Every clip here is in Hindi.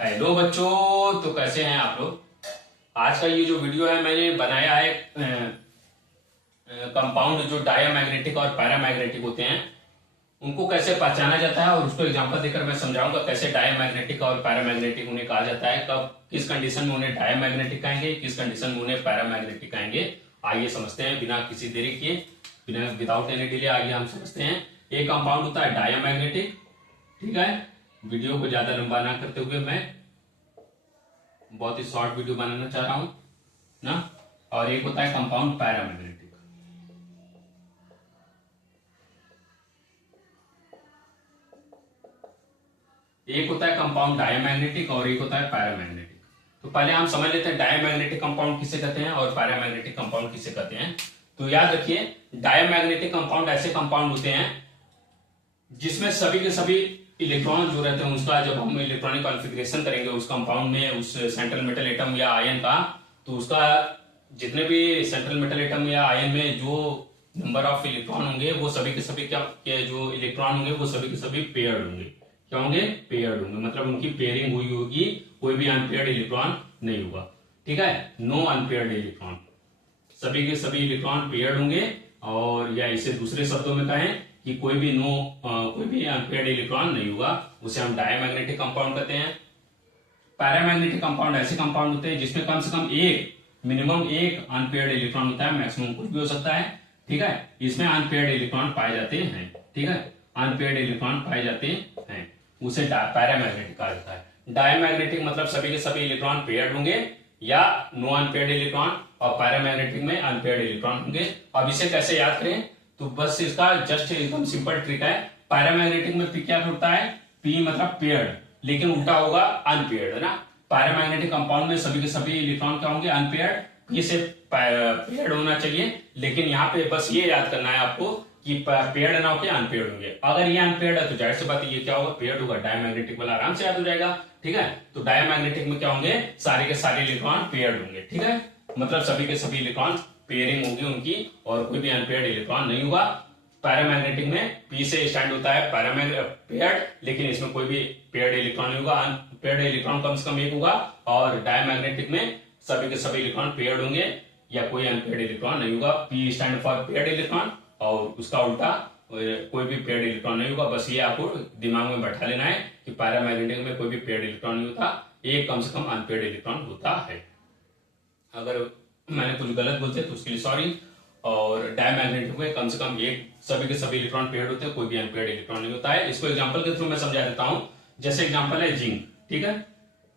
हेलो बच्चों, तो कैसे हैं आप लोग। आज का ये जो वीडियो है मैंने बनाया है कंपाउंड जो डायमैग्नेटिक और पैरामैग्नेटिक होते हैं उनको कैसे पहचाना जाता है और उसको एग्जांपल देकर मैं समझाऊंगा कैसे डायमैग्नेटिक और पैरामैग्नेटिक उन्हें कहा जाता है, कब किस कंडीशन में उन्हें डायमैग्नेटिक कहेंगे, किस कंडीशन में उन्हें पैरामैग्नेटिक कहेंगे। आइए समझते हैं बिना किसी देरी किए, बिना विदाउट एनी डिले आइए हम समझते हैं। एक कंपाउंड होता है डायमैग्नेटिक, ठीक है। वीडियो को ज्यादा लंबा ना करते हुए मैं बहुत ही शॉर्ट वीडियो बनाना चाह रहा हूं ना। और एक होता है कंपाउंड पैरामैग्नेटिक। एक होता है कंपाउंड डायमैग्नेटिक और एक होता है पैरामैग्नेटिक। तो पहले हम समझ लेते हैं डायमैग्नेटिक कंपाउंड किसे कहते हैं और पैरामैग्नेटिक कंपाउंड किसे कहते हैं। तो याद रखिए, डायमैग्नेटिक कंपाउंड ऐसे कंपाउंड होते हैं जिसमें सभी के सभी इलेक्ट्रॉन जो रहते हैं उसका जब हम इलेक्ट्रॉनिक कॉन्फ़िगरेशन करेंगे उस कंपाउंड में, उस सेंट्रल मेटल एटम या आयन का, तो उसका जितने भी सेंट्रल मेटल एटम या आयन में जो नंबर ऑफ इलेक्ट्रॉन होंगे वो सभी के सभी क्या जो इलेक्ट्रॉन होंगे वो सभी के सभी पेयर्ड होंगे। क्या होंगे? पेयर्ड होंगे, मतलब उनकी पेयरिंग हुई होगी, कोई भी अनपेयर्ड इलेक्ट्रॉन नहीं होगा, ठीक है। नो अनपेयर्ड इलेक्ट्रॉन, सभी के सभी इलेक्ट्रॉन पेयर्ड होंगे। और या इसे दूसरे शब्दों में कहें कि कोई भी अनपेयर्ड इलेक्ट्रॉन नहीं होगा, उसे हम डायमैग्नेटिक कंपाउंड कहते हैं। पैरामैग्नेटिक कंपाउंड ऐसे कंपाउंड होते हैं जिसमें कम से कम मिनिमम एक अनपेयर्ड इलेक्ट्रॉन होता है, मैक्सिमम कुछ भी हो सकता है, ठीक है। इसमें अनपेयर्ड इलेक्ट्रॉन पाए जाते हैं, ठीक है, अनपेयर्ड इलेक्ट्रॉन पाए जाते हैं, उसे पैरामैग्नेटिक कहा जाता है। डायमैग्नेटिक मतलब सभी के सभी इलेक्ट्रॉन पेयर्ड होंगे या नो अनपेयर्ड इलेक्ट्रॉन, और पैरामैग्नेटिक में अनपेयर्ड इलेक्ट्रॉन होंगे। अब इसे कैसे याद करें, तो बस इसका जस्ट एकदम सिंपल ट्रिक है। पैरामैग्नेटिक में पी क्या होता है? पी मतलब पेयर्ड, लेकिन उल्टा होगा अनपेयर्ड, है ना। पैरामैग्नेटिक कंपाउंड में सभी के सभी इलेक्ट्रॉन क्या होंगे? अनपेयर्ड। पी से पेयर्ड होना चाहिए, लेकिन यहाँ पे बस ये याद करना है आपको कि पेयर्ड ना होकर अनपेयर्ड होंगे। अगर ये अनपेयर्ड है तो जाहिर सी बात ये क्या होगा? पेयर्ड होगा। डायमैग्नेटिक वाला आराम से याद हो जाएगा, ठीक है। तो डायमैग्नेटिक में क्या होंगे? सारे के सारे इलेक्ट्रॉन पेयर्ड होंगे, ठीक है, मतलब सभी के सभी इलेक्ट्रॉन पेयरिंग होगी उनकी और कोई भी अनपेयर्ड इलेक्ट्रॉन नहीं होगा। पैरामैग्नेटिक में पी से स्टैंड होता है पेयर्ड, लेकिन इसमें कोई भी पेयर्ड इलेक्ट्रॉन नहीं होगा, अनपेयर्ड इलेक्ट्रॉन कम से कम एक होगा। और डायमैग्नेटिक में सभी के सभी इलेक्ट्रॉन पेयर्ड होंगे या कोई अनपेयर्ड इलेक्ट्रॉन नहीं होगा। P stand for paired electron और उसका उल्टा कोई भी पेयर्ड इलेक्ट्रॉन नहीं होगा। बस ये आपको दिमाग में बैठा लेना है कि पैरामैग्नेटिक में कोई भी पेयर्ड इलेक्ट्रॉन नहीं होता, एक कम से कम अनपेयर्ड इलेक्ट्रॉन होता है। अगर मैंने कुछ गलत बोलते तो उसके लिए सॉरी। और डायमैग्नेटिक में कम से कम एक सभी के सभी इलेक्ट्रॉन पेयर्ड होते हैं, कोई भी अनपेयर्ड इलेक्ट्रॉन नहीं होता है। इसको एग्जांपल के थ्रू मैं समझा देता हूं। जैसे एग्जांपल है जिंक, ठीक है।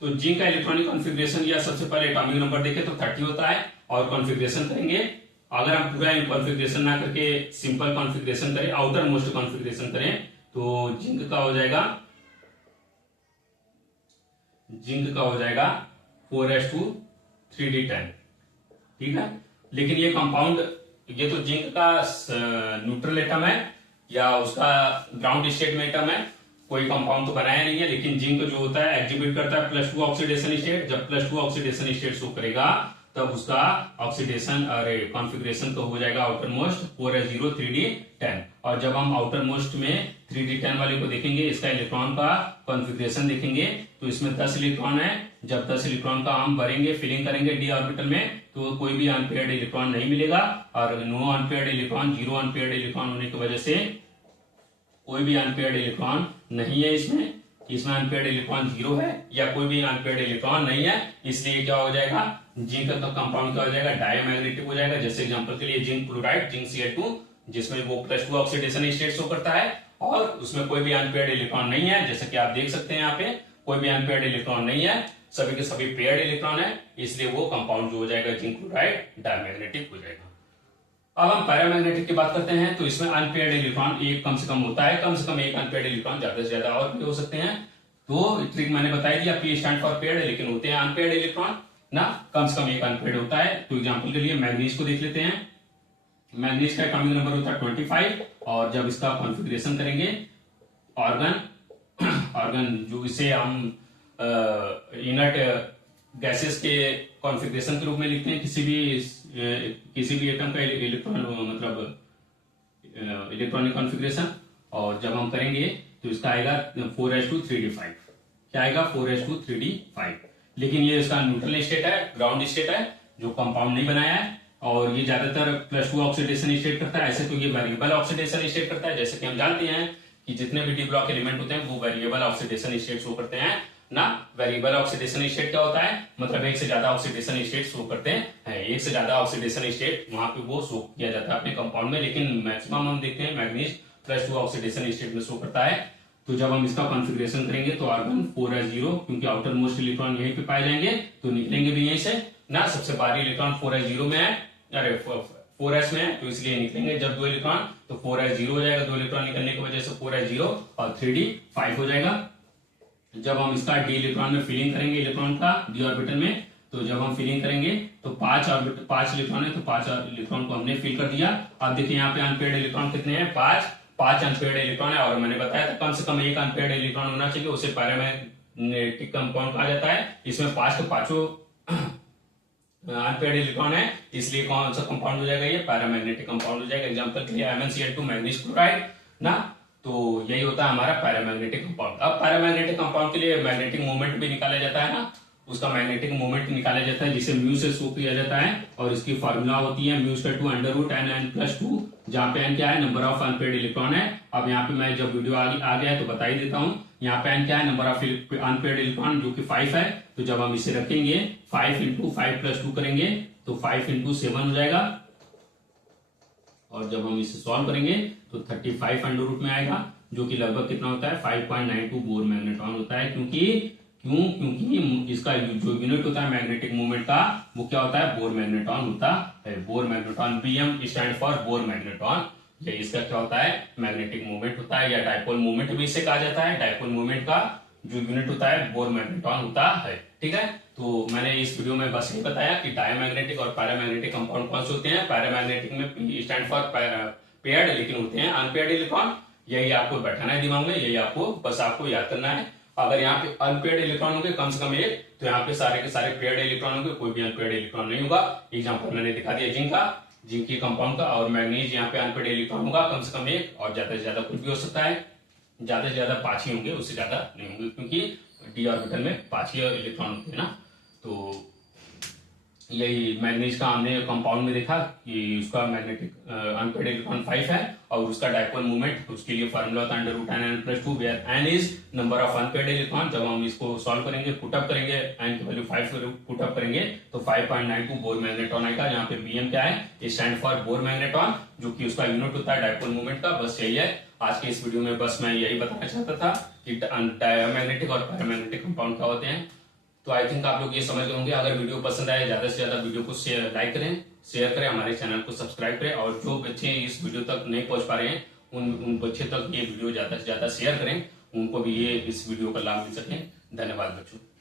तो जिंक का इलेक्ट्रॉनिक कॉन्फ़िगरेशन या सबसे पहले एटॉमिक नंबर देखें तो 30 होता है, और कॉन्फ़िगरेशन करेंगे, अगर हम पूरा कॉन्फ़िगरेशन ना करके सिंपल कॉन्फ़िगरेशन करें, आउटर मोस्ट कॉन्फ़िगरेशन करें, तो जिंक का हो जाएगा 4s2 3d10, ठीक है। लेकिन ये कंपाउंड, ये तो जिंक का न्यूट्रल एटम है या उसका ग्राउंड स्टेट में एटम है, कोई कंपाउंड तो बनाया नहीं है। लेकिन जिंक जो होता है एग्जिबिट करता है +2 ऑक्सीडेशन स्टेट। जब +2 ऑक्सीडेशन स्टेट शो करेगा तब उसका ऑक्सीडेशन अरे कॉन्फ़िगरेशन तो हो जाएगा आउटर मोस्ट 4s0 3d10। और जब हम आउटर मोस्ट में 3d10 वाले को देखेंगे, इसका इलेक्ट्रॉन का कॉन्फ़िगरेशन देखेंगे, तो इसमें 10 इलेक्ट्रॉन है। जब 10 इलेक्ट्रॉन का हम भरेंगे, फिलिंग करेंगे डी ऑर्बिटल में, तो कोई भी अनपेयर्ड इलेक्ट्रॉन नहीं मिलेगा। और no unpaired electron, 0 unpaired electron होने की वजह से कोई भी अनपेयर्ड इलेक्ट्रॉन नहीं है इसमें अनपेयर्ड इलेक्ट्रॉन 0 है या कोई भी अनपेयर्ड इलेक्ट्रॉन नहीं है। इसलिए क्या हो जाएगा? जिंक का कंपाउंड क्या हो जाएगा? डायमैग्नेटिक हो जाएगा। जैसे एग्जांपल के लिए जिंक क्लोराइड, जिंक Cl2, जिसमें वो +2 ऑक्सीडेशन स्टेट शो करता है और उसमें कोई भी अनपेयर्ड इलेक्ट्रॉन नहीं है। जैसे कि आप देख सकते हैं यहाँ पे कोई भी अनपेयर्ड इलेक्ट्रॉन नहीं है, सभी के सभी पेयर्ड इलेक्ट्रॉन है, इसलिए वो कंपाउंड जो हो जाएगा जिंक क्लोराइड डायमैग्नेटिक हो जाएगा। अब हम पैरामैग्नेटिक की बात करते हैं, तो इसमें अनपेयर्ड इलेक्ट्रॉन एक कम से कम होता है, कम से कम एक अनपेयर्ड इलेक्ट्रॉन, ज्यादा से ज्यादा और भी हो सकते हैं। तो ट्रिक मैंने बताई दिया, पी स्टैंड फॉर पेयर्ड, लेकिन होते हैं अनपेयर्ड इलेक्ट्रॉन ना, कम से कम एक अनपेयर्ड होता है। तो एग्जांपल के लिए मैग्नीज को देख लेते हैं। मैग्नीज का एटॉमिक नंबर होता है 25, और जब इसका कॉन्फ़िगरेशन करेंगे ऑर्गन जो इसे हम इनर्ट गैसेस के कॉन्फ़िगरेशन के रूप में लिखते हैं, किसी भी एटम का इलेक्ट्रॉन मतलब इलेक्ट्रॉनिक कॉन्फ़िगरेशन, और जब हम करेंगे तो इसका आएगा 4s2 3d5, क्या आएगा 4s2 3d5। लेकिन ये इसका न्यूट्रल स्टेट है, ग्राउंड स्टेट है, जो कंपाउंड नहीं बनाया है, और ये ज्यादातर +2 ऑक्सीडेशन स्टेट करता है। ऐसे तो ये वेरिएबल ऑक्सीडेशन स्टेट करता है, जैसे कि हम जानते हैं कि जितने भी डी ब्लॉक एलिमेंट होते हैं वो वेरिएबल ऑक्सीडेशन स्टेट शो करते हैं ना। वेरिएबल ऑक्सीडेशन स्टेट क्या होता है, मतलब एक से ज्यादा ऑक्सीडेशन स्टेट शो करते हैं, एक से ज्यादा ऑक्सीडेशन स्टेट वहां पे वो शो किया जाता है अपने कंपाउंड में। लेकिन मैक्सिमम हम देखते हैं मैग्नीज +2 ऑक्सीडेशन स्टेट में शो करता है। तो जब हम इसका कॉन्फ़िगरेशन करेंगे तो आर्गन 4s0, क्योंकि आउटर मोस्ट इलेक्ट्रॉन यहीं पे पाए जाएंगे तो निकलेंगे भी यहीं से ना। सबसे बाहरी इलेक्ट्रॉन 4s0 में है, अरे 4s में है, तो इसलिए निकलेंगे जब 2 इलेक्ट्रॉन, तो 4s0 हो जाएगा। 2 इलेक्ट्रॉन निकलने की वजह से 4s0 और 3d5 हो जाएगा। जब हम इसका डी इलेक्ट्रॉन में फिलिंग करेंगे इलेक्ट्रॉन का डी ऑर्बिटल में, तो जब हम फिलिंग करेंगे तो 5 इलेक्ट्रॉन है, तो 5 इलेक्ट्रॉन को हमने फिल कर दिया। अब देखिए यहाँ पे अनपेयर्ड इलेक्ट्रॉन कितने हैं, 5 अनपेयर्ड इलेक्ट्रॉन है। और मैंने बताया था कम से कम एक अनपेयर्ड इलेक्ट्रॉन होना चाहिए, उसे पैरामैग्नेटिक कंपाउंड कहा जाता है। इसमें 5 के 5 अनपेयर्ड इलेक्ट्रॉन है, इसलिए कौन सा कंपाउंड हो जाएगा, ये पैरामैग्नेटिक कंपाउंड हो जाएगा। एग्जांपल के लिए MnCl2 मैग्नीज क्लोराइड ना, तो यही होता है हमारा पैरामैग्नेटिक कंपाउंड। अब पैरामैग्नेटिक कंपाउंड के लिए मैग्नेटिक मोमेंट भी निकाला जाता है ना, उसका मैग्नेटिक मोमेंट निकाला जाता है जिसे म्यू से शो किया जाता है, और इसकी फॉर्मूला होती है μ2 √n+2, जहाँ पे n क्या है, नंबर ऑफ अनपेयर्ड इलेक्ट्रॉन है। अब यहाँ पे मैं जब वीडियो आ गया है तो बता ही देता हूँ। यहाँ पे n क्या है, नंबर ऑफ अनपेयर्ड इलेक्ट्रॉन, जो कि 5 है। तो जब हम इसे रखेंगे 5 × 5+2 करेंगे तो 5 × 7 हो जाएगा, और जब हम इसे सॉल्व करेंगे तो 35 अंडर रूट में आएगा, जो कि लगभग कितना होता है 5.92 बोर मैग्नेट्रॉन होता है। क्योंकि इसका जो यूनिट होता है मैग्नेटिक मोमेंट का, वो क्या होता है, बोर मैग्नेट्रॉन होता है। Bore magnetron, BM stand for bore magnetron. ये इसका क्या होता है, मैग्नेटिक मोमेंट होता है, या डायपोल मोमेंट भी इसे कहा जाता है। डायपोल मोमेंट का जो यूनिट होता है बोर मैग्नेट्रॉन होता है। ठीक है, तो मैंने इस वीडियो में बस ये बताया कि डायमैग्नेटिक और पैरामैग्नेटिक कंपाउंड कौन से होते हैं। पैरामैग्नेटिक में P स्टैंड फॉर पेयर्ड, लेकिन होते हैं अनपेयर्ड इलेक्ट्रॉन। यही आपको बैठाना है दिमाग में, यही आपको याद करना है। अगर यहाँ पे अनपेयर्ड इलेक्ट्रॉन होंगे कम से कम एक, तो यहाँ पे सारे के सारे पेयर्ड इलेक्ट्रॉन होंगे, कोई भी अनपेयर्ड इलेक्ट्रॉन नहीं होगा। एग्जांपल मैंने दिखा दिया जिंक की कंपाउंड का, और मैग्नीज यहाँ पे अनपेयर्ड इलेक्ट्रॉन होगा कम से कम एक, और ज्यादा से ज्यादा कुछ भी हो सकता है, ज्यादा से ज्यादा 5 ही होंगे, उससे ज्यादा नहीं होंगे, क्योंकि डी ऑर्बिटल में 5 ही इलेक्ट्रॉन होते हैं ना। तो यही मैग्नीज का हमने कंपाउंड में देखा कि उसका मैग्नेटिक अनपेयर्ड इलेक्ट्रॉन 5 है, और उसका डायपोल मोमेंट, उसके लिए फॉर्मूला होता है √n+2, where n is number of unpaired electron. जब हम इसको सॉल्व करेंगे, पुटअप करेंगे, n की वैल्यू 5 पुटअप करेंगे तो 5.92 बोर मैग्नेट्रॉन आएगा। यहाँ पे BM क्या है, स्टैंड फॉर बोर मैग्नेट्रॉन, जो कि उसका यूनिट होता है डायपोल मोमेंट का। बस यही है आज के इस वीडियो में, बस मैं यही बताना चाहता था कि डायमैग्नेटिक और पैरामैग्नेटिक कंपाउंड क्या होते हैं। तो आई थिंक आप लोग ये समझ गए होंगे। अगर वीडियो पसंद आए, ज्यादा से ज्यादा वीडियो को लाइक करें, शेयर करें, हमारे चैनल को सब्सक्राइब करें, और जो बच्चे इस वीडियो तक नहीं पहुंच पा रहे हैं उन बच्चे तक ये वीडियो ज्यादा से ज्यादा शेयर करें, उनको भी ये इस वीडियो का लाभ मिल सके। धन्यवाद बच्चों।